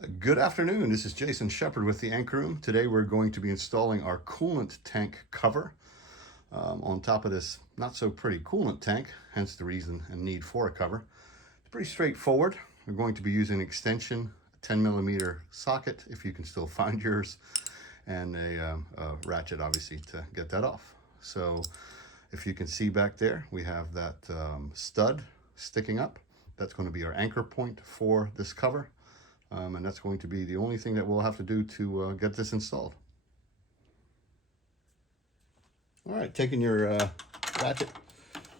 Good afternoon, this is Jason Shepard with the Anchor Room. Today we're going to be installing our coolant tank cover on top of this not so pretty coolant tank, hence the reason and need for a cover. It's pretty straightforward. We're going to be using an extension, a 10mm socket, if you can still find yours, and a ratchet obviously to get that off. So if you can see back there, we have that stud sticking up. That's going to be our anchor point for this cover. And that's going to be the only thing that we'll have to do to get this installed. All right, taking your ratchet,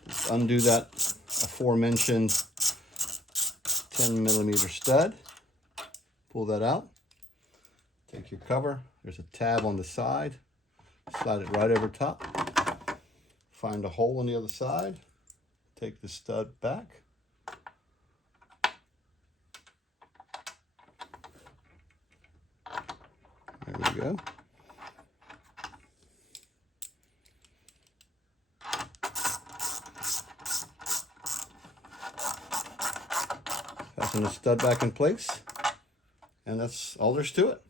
just undo that aforementioned 10mm stud, pull that out, take your cover, there's a tab on the side, slide it right over top, find a hole on the other side, take the stud back, there we go. Fasten the stud back in place, and that's all there's to it.